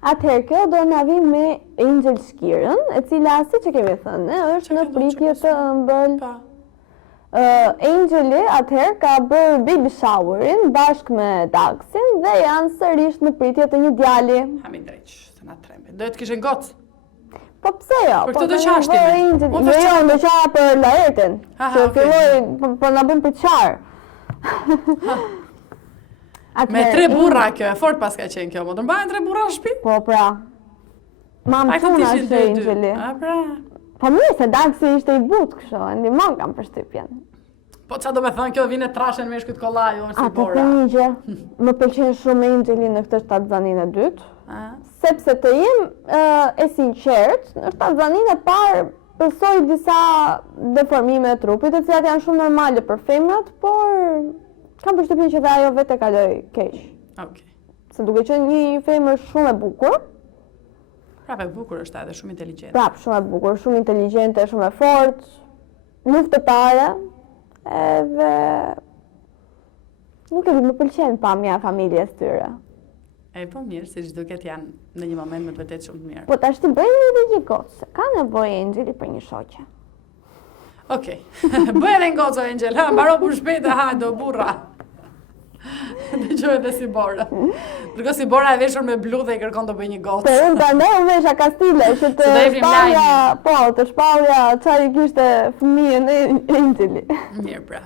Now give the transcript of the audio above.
Atëherë kjo do na vi me Angel Shkirën, e cila siç e kemi thënë, është në pritje të ëmbël. Angeli atëherë ka bërë baby showerin bashkë me Daxin dhe janë sërish në pritje të një djali. Hami drejt, se na trembe. Do të kishin gocë. Po pse jo? Për këtë do qashtim. Jo, do qaja për Laertin. Që filloi po na bën për qarë. Me 3 burra kjo, e fort pas ka qenë kjo, mo të mbajnë 3 burra në shtëpi? Po pra. Mam puna është Angeli. A pra. Po mirë se Daxi ishte i butë kështu, ndihmon kam përshtypjen. Po çfarë do me thënë kjo vjen e trashën me shkut kollaj ose si bora. Po një më pëlqen shumë Angeli në këtë shtatzanin e dytë. Sepse të jem e sinqert, në shtatzanin e parë pësoj disa deformime të trupit, të cilat janë shumë normale për femrat, por kam përshtypjen që dhe ajo vetë e kaloi keq. Okej. Se duke qenë një femër shumë e bukur. Prapë e bukur është edhe shumë inteligjente. Prapë shumë e bukur, shumë inteligjente, shumë e fortë, luftëtare, edhe nuk e di, më pëlqen pamja familjes tyre. E po mirë, si që duket janë në një moment me të vërtet shumë të mirë. Po tash të bëjmë edhe një gocë, ka nevojë Angeli për një shoqe. Okej, bëj edhe një gocë Angel, ha, mbaro për shpejt e ha, do burra. Dëgjoj edhe si bora. Ndërkohë si bora e veshur me blu dhe i kërkon të bëj një gocë. Po unë prandaj u vesha kastile, që të shpallja, po, të shpallja çfarë kishte fëmijën e Angeli. Mirë pra.